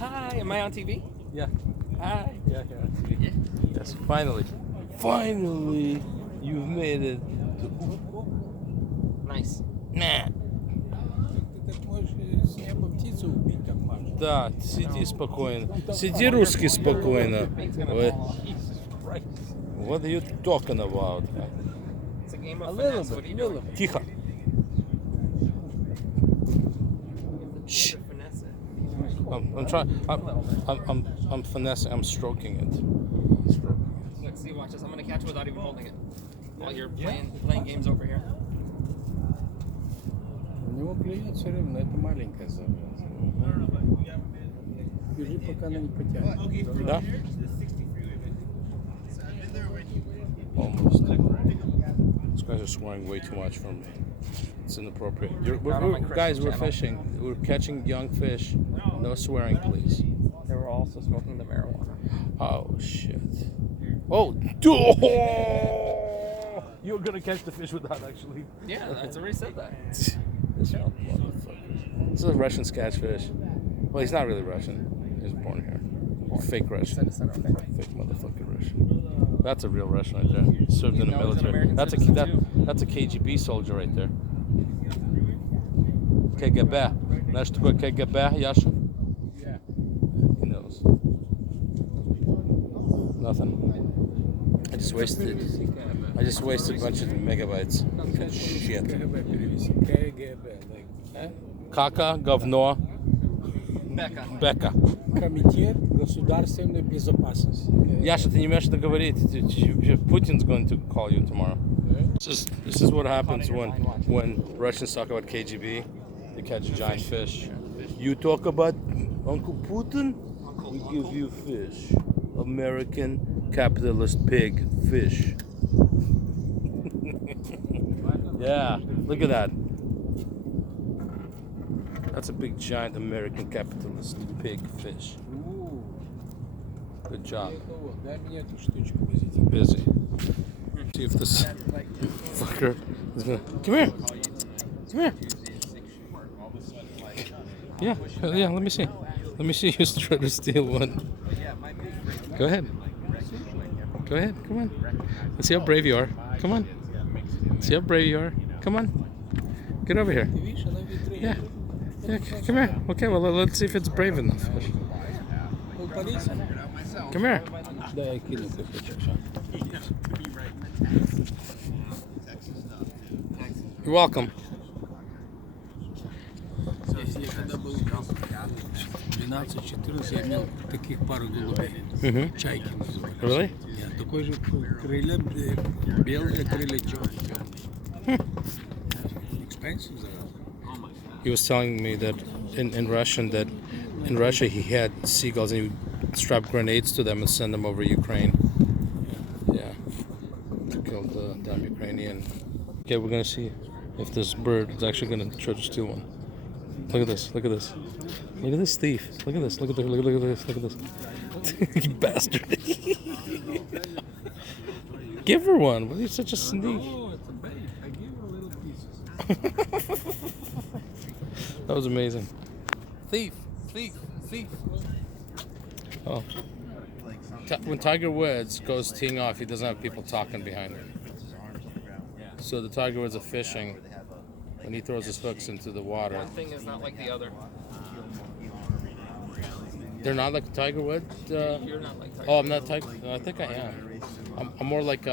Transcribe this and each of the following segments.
Hi, am I on TV? Yeah. Hi. Yeah, here on TV. Yeah. Yes, finally. Finally, you've made it to... Nice. Nah. Ты так можешь с неба птицу убить, как Маша. Да, сиди спокойно. Сиди русский спокойно. Ой. What are you talking about? It's a game A of little finesse. What are bit, you little doing? bit. Тихо. Shh. Finesse it. I'm trying. I'm finessing. I'm stroking it. Look, see, watch this. I'm gonna catch it without even holding it. While you're playing games over here. У него клюет все равно, это маленькая завязка. Держи, пока она не потянет. Да? Almost. These guys are swearing way too much for me. It's inappropriate. Guys, we're fishing. We're catching young fish. No swearing, please. They were also smoking the marijuana. Oh, shit. Oh! You're gonna catch the fish without actually... Yeah, that's already said that. This motherfucker. This is a Russian catfish. Well, he's not really Russian. He was born here. Fake Russian. Fake motherfucking Russian. That's a real Russian right there. Served in the military. That's a KGB soldier right there. KGB. Знаешь, что такое KGB, Yasha? Yeah. He knows. Nothing. I just wasted a bunch of megabytes. Shit. КГБ перевеси. КГБ. Кака, говно, бека. Комитет государственной безопасности. Yasha, ты не умеешь это говорить. Putin's going to call you tomorrow. This is what happens when Russians talk about KGB. They catch giant fish. You talk about Uncle Putin, we give you fish. American capitalist pig fish. Yeah, look at that. That's a big giant American capitalist pig fish. Good job. Дай мне эту штучку возить. Busy. See if this fucker is gonna... Come here. Come here. Yeah, let me see. Let me see you try to steal one. Go ahead. Go ahead, come on. Let's see how brave you are. Come on. See how brave you are. Come on. Get over here. Yeah. Yeah, come here. Okay, well, let's see if it's brave enough. Come here. Да, я кину кусочек. You're welcome. Я когда был 12-14, я имел таких пару голубей. Чайки называли. Really? Я такой же крылья, белые крылья, черные. Expensive, He was telling me that in Russian that in Russia he had seagulls and he would strap grenades to them and send them over Ukraine. Yeah. To kill the damn Ukrainian. Okay, we're gonna see if this bird is actually gonna try to steal one. Look at this, look at this. Look at this thief. Look at this, look at this, look at this, look at this. You bastard. Give her one. Why are you such a sneak? Oh, it's a bait. I give her little pieces. That was amazing. Thief, thief, thief. Oh. When Tiger Woods goes teeing off, he doesn't have people talking behind him. So the Tiger Woods are fishing when he throws his hooks into the water. One thing is not like the other. They're not like Tiger Woods? You're not like Tiger. Oh, I'm not Tiger. No, I think I am. I'm more like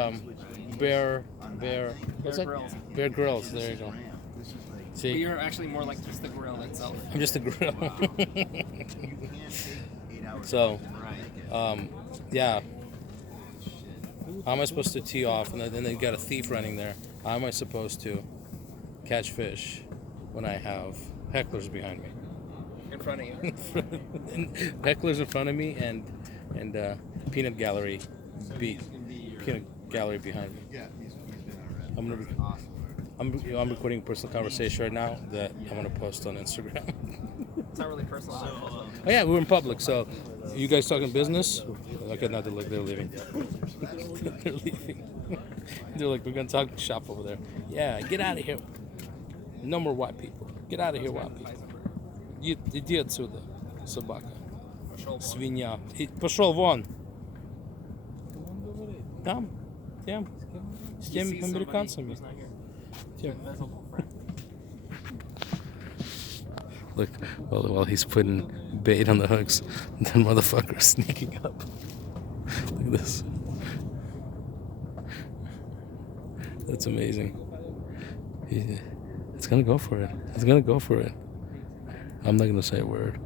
Bear Grylls. Bear Grylls. There you go. But See, you're actually more like just the grill itself. I'm just a grill. So, yeah. How am I supposed to tee off? And then you got a thief running there. How am I supposed to catch fish when I have hecklers behind me? In front of you. Hecklers in front of me and peanut gallery behind me. I'm recording a personal conversation right now that I'm gonna post on Instagram. It's not really personal. Oh yeah, we're in public, so you guys talking business? Okay, now they're leaving. They're leaving. They're like, we're gonna talk shop over there. Yeah, get out of here. No more white people. Get out of here, white people. Иди отсюда, собака. Пошел вон. Свинья. И пошел вон. Он говорит. Там. Тем. С He теми sees somebody американцами. who's not here. Тем. Invisible friend. Look, while he's putting bait on the hooks, that motherfucker is sneaking up. Look at this. That's amazing. It's gonna go for it. It's gonna go for it. I'm not gonna say a word.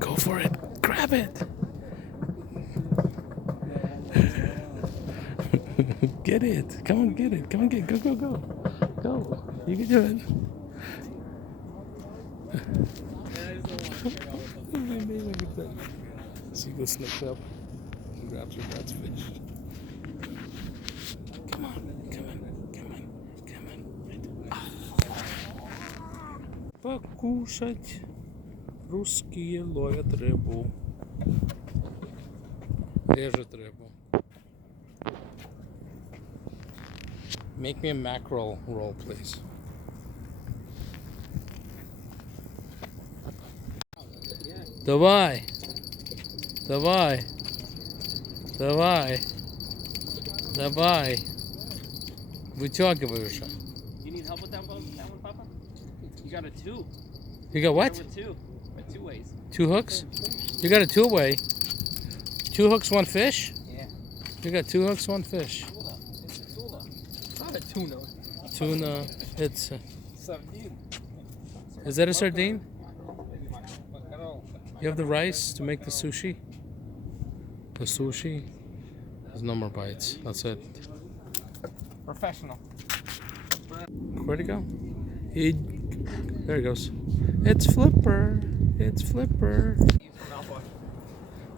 Go for it. Grab it. Get it. Come on, get it. Come on, get. Go, go, go. Go. You can do it. Seagull slipped up and grabs her dad's fish. Come on, come on, come on, come on. Покушать. Русские ловят рыбу. Режет рыбу. Make me a mackerel roll, please. Давай. Давай. Давай. Давай. Вытягивай уже. You need help with that one, Papa? You got a two. You got what? With two. With two ways. 2 hooks? You got a 2-way. 2 hooks, 1 fish? Yeah. You got 2 hooks, 1 fish. Tuna. It's a tuna. It's not a tuna. Tuna. It's. Sardine. Is that a sardine? You have the rice to make the sushi? The sushi? There's no more bites. That's it. Professional. Where'd it go? There it goes. It's Flipper. It's Flipper.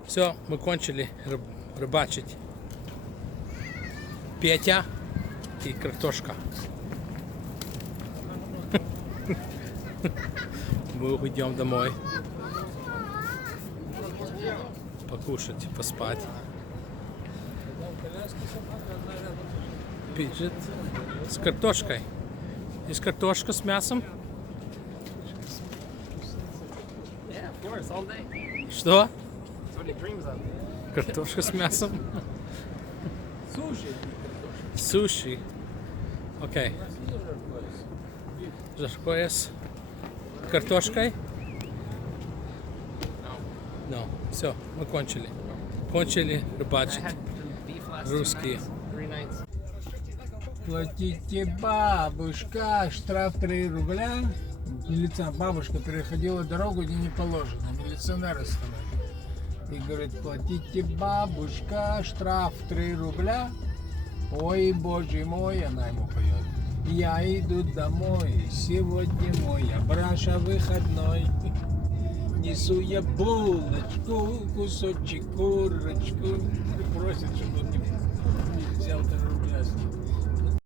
Все, мы кончили рыбачить. Петя и картошка. Мы уйдем домой. Покушать, поспать. Пиджет с картошкой. Есть картошка с мясом? Yeah, of course, all day. Что? That's what he dreams of. Картошка с мясом? Суши. Суши. Окей. Жаркое с картошкой? No. Все, мы кончили. Кончили I рыбачить. had beef last Русские. 3 nights. Платите, бабушка, штраф 3 рубля. Бабушка переходила дорогу, где не положено. Милиционер остановил. И говорит, платите, бабушка, штраф 3 рубля. Ой, боже мой, она ему поет. Я иду домой, сегодня мой Абраша выходной. Несу я булочку, кусочек курочку. Просит, чтобы он не взял 3 рубля с ним.